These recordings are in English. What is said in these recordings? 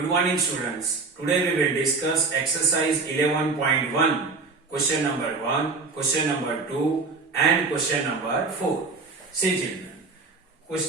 Good morning students. Today we will discuss exercise 11.1, question number 1, question number 2 and question number 4. See children,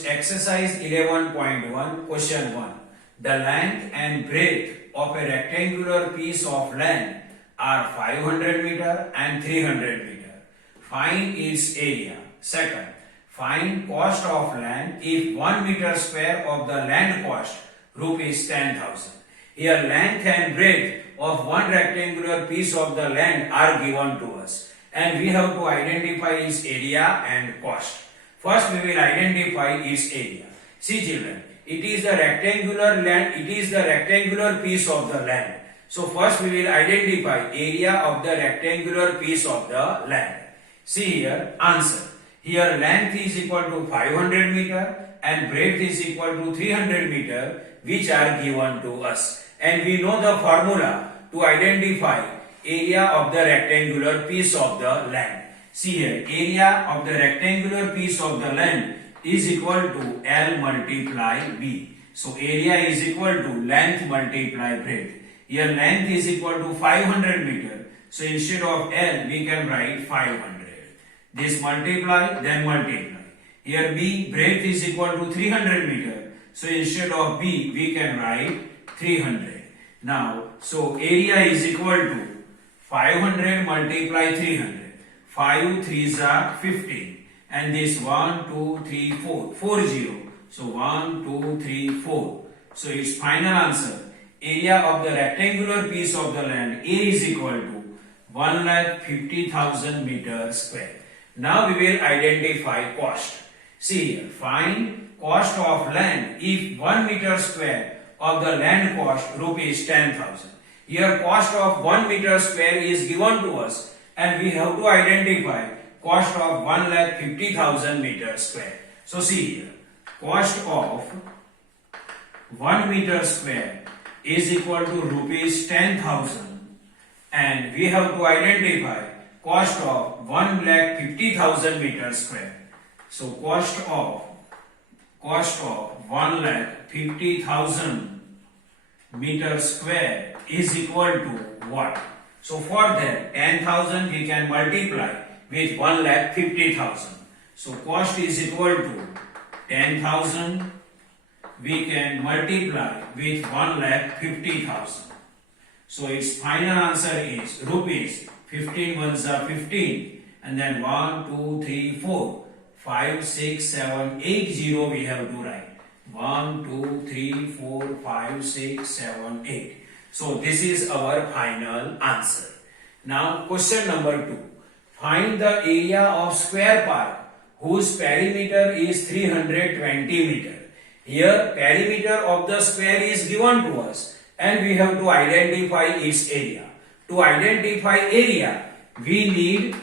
exercise 11.1, question 1. The length and breadth of a rectangular piece of land are 500 meter and 300 meter. Find its area. Second, find cost of land if 1 meter square of the land cost rupees 10,000. Here length and breadth of one rectangular piece of the land are given to us and we have to identify its area and cost. First we will identify its area. See children, it is the rectangular land, it is the rectangular piece of the land. So first we will identify area of the rectangular piece of the land. See here, answer. Here length is equal to 500 meter and breadth is equal to 300 meter, which are given to us. And we know the formula to identify area of the rectangular piece of the land. See here, area of the rectangular piece of the land is equal to L multiply B. So area is equal to length multiply breadth. Here length is equal to 500 meter. So instead of L we can write 500. This multiply, then multiply. Here B, breadth is equal to 300 meter. So instead of B, we can write 300. Now, so area is equal to 500 multiply 300. 5 3s are 15. And this 1, 2, 3, 4. 4 0. So 1, 2, 3, 4. So its final answer, area of the rectangular piece of the land A is equal to 1,50,000 meters square. Now we will identify cost. See here, find cost of land if 1 meter square of the land cost rupees 10,000. Here cost of 1 meter square is given to us and we have to identify cost of 1,50,000 meters square. So see here, cost of 1 meter square is equal to rupees 10,000 and we have to identify cost of 1,50,000 meters square. So cost of 1,50,000 meters square is equal to what? So for that 10,000 we can multiply with 1,50,000. So cost is equal to 10,000 we can multiply with 1,50,000. So its final answer is rupees 15 ones are 15 and then 1, 2, 3, 4, 5, 6, 7, 8, 0 we have to write. 1, 2, 3, 4, 5, 6, 7, 8. So this is our final answer. Now question number 2. Find the area of square park whose perimeter is 320 meter. Here perimeter of the square is given to us and we have to identify its area. To identify area, we need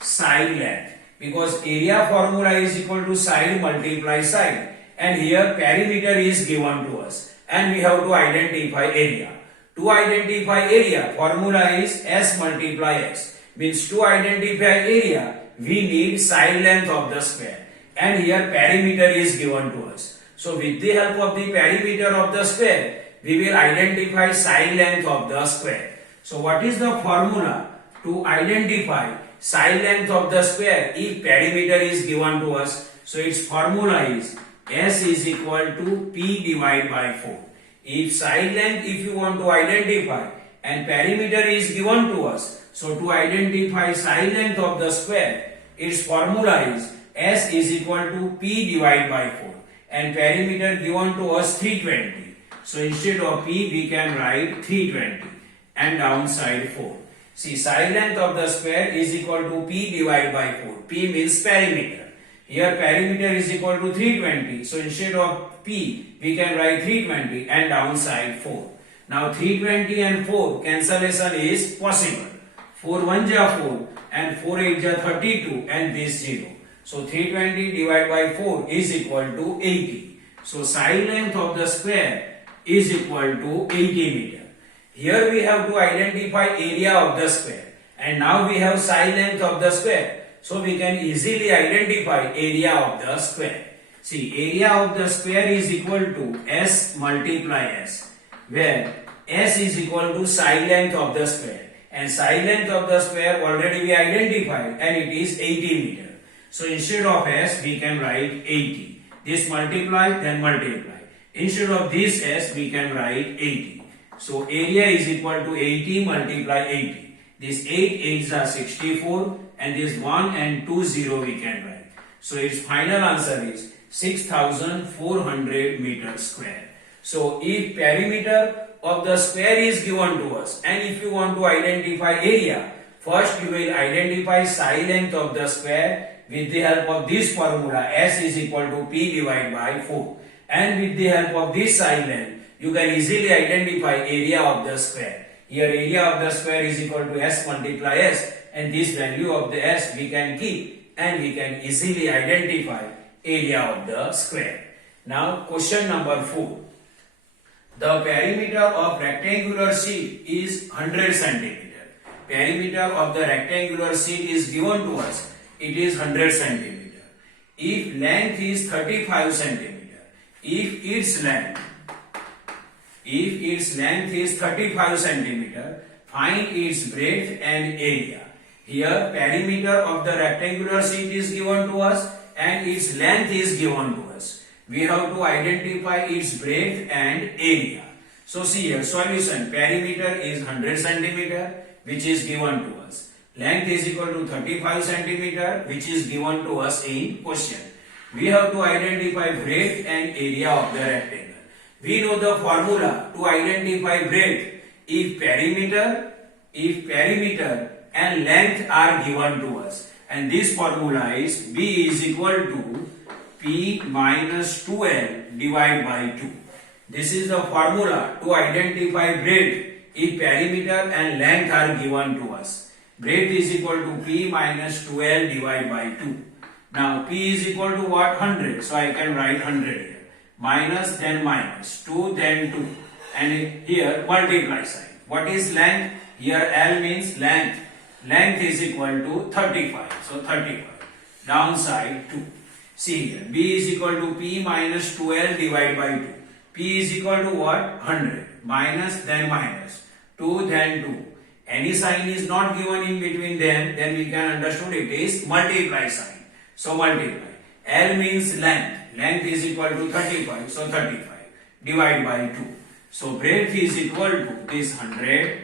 side length because area formula is equal to side multiply side and here perimeter is given to us and we have to identify area. To identify area, formula is S multiply X. Means to identify area, we need side length of the square and here perimeter is given to us. So with the help of the perimeter of the square, we will identify side length of the square. So what is the formula to identify side length of the square if perimeter is given to us? So its formula is S is equal to P divided by 4. If side length if you want to identify and perimeter is given to us, so to identify side length of the square, its formula is S is equal to P divided by 4 and perimeter given to us 320. So instead of P we can write 320 and downside 4. See, side length of the square is equal to P divided by 4. P means perimeter. Here perimeter is equal to 320. So instead of P we can write 320 and downside 4. Now 320 and 4 cancellation is possible. 4 1 ja 4 and 4 8 ja 32 and this 0. So 320 divided by 4 is equal to 80. So side length of the square is equal to 80 meter. Here we have to identify area of the square and now we have side length of the square. So we can easily identify area of the square. See, area of the square is equal to S multiply S, where S is equal to side length of the square, and side length of the square already we identified, and it is 80 meter. So instead of S we can write 80. This multiply, then multiply. Instead of this S we can write 80. So area is equal to 80 multiply 80. This 8 8s are 64, and this 1 and 2 0 we can write. So its final answer is 6400 meters square. So if perimeter of the square is given to us, and if you want to identify area, first you will identify side length of the square with the help of this formula, S is equal to P divided by 4. And with the help of this side length, you can easily identify area of the square. Here area of the square is equal to S multiply S, and this value of the S we can keep, and we can easily identify area of the square. Now question number 4. The perimeter of rectangular sheet is 100 centimeter. Perimeter of the rectangular sheet is given to us. It is 100 centimeter. If length is 35 centimeter, if its length is 35 centimeter, find its breadth and area. Here perimeter of the rectangular sheet is given to us, and its length is given to us. We have to identify its breadth and area. So see here, solution, perimeter is 100 centimeter, which is given to us. Length is equal to 35 centimeter, which is given to us in question. We have to identify breadth and area of the rectangle. We know the formula to identify breadth. If perimeter and length are given to us, and this formula is B is equal to P minus 2L divided by 2. This is the formula to identify breadth if perimeter and length are given to us. Breadth is equal to P minus 2L divided by 2. Now P is equal to what? 100. So I can write 100 here. Minus, then minus. 2, then 2. And here multiply sign. What is length? Here L means length. Length is equal to 35. So 35. Downside 2. See here. B is equal to P minus 2L divided by 2. P is equal to what? 100. Minus, then minus. 2, then 2. Any sign is not given in between them, then we can understand it is multiply sign. So multiply. L means length. Length is equal to 35. So 35. Divide by 2. So breadth is equal to this 100.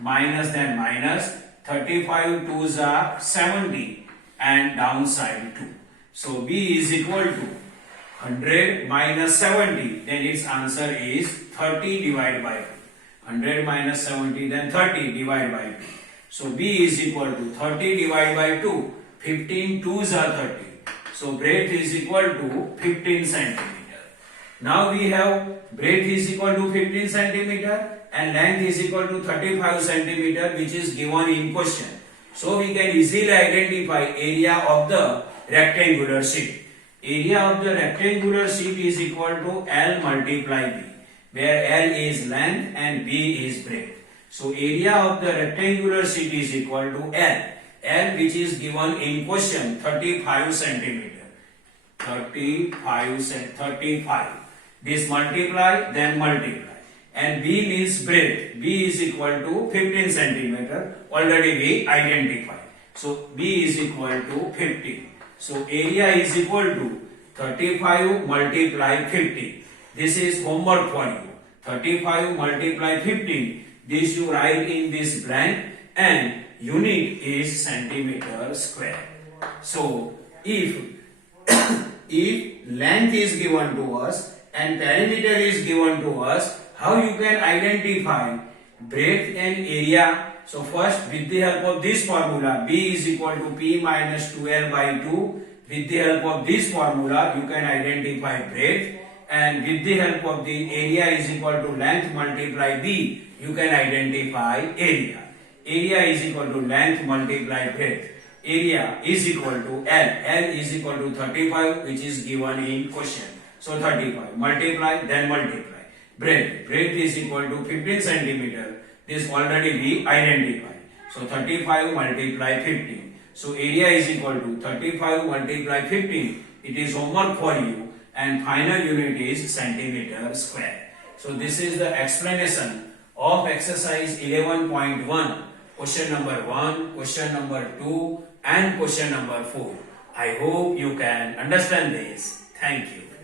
Minus, then minus. 35 2s are 70. And downside 2. So B is equal to 100 minus 70. Then its answer is 30 divided by 2. 100 minus 70, then 30 divided by 2. So B is equal to 30 divided by 2. 15 2s are 30. So breadth is equal to 15 centimeter. Now we have breadth is equal to 15 centimeter and length is equal to 35 centimeter, which is given in question. So we can easily identify area of the rectangular sheet. Area of the rectangular sheet is equal to L multiply B, where L is length and B is breadth. So area of the rectangular sheet is equal to L. L, which is given in question, 35 centimeter. 35. This multiply, then multiply. And B means breadth. B is equal to 15 centimeter. Already we identified. So B is equal to 15. So area is equal to 35 multiply 15. This is homework for you. 35 multiply 15. This you write in this blank, and unit is centimeter square. So if length is given to us and perimeter is given to us, how you can identify breadth and area? So first, with the help of this formula, B is equal to P minus 2L by 2. With the help of this formula, you can identify breadth, and with the help of the area is equal to length multiply B, you can identify area. Area is equal to length multiply breadth. Area is equal to L. L is equal to 35, which is given in question. So 35. Multiply, then multiply. Breadth. Breadth is equal to 15 centimeter. This already we identified. So 35 multiply 15. So area is equal to 35 multiply 15. It is homework for you, and final unit is centimeter square. So this is the explanation of exercise 11.1, question number 1, question number 2 and question number 4. I hope you can understand this. Thank you.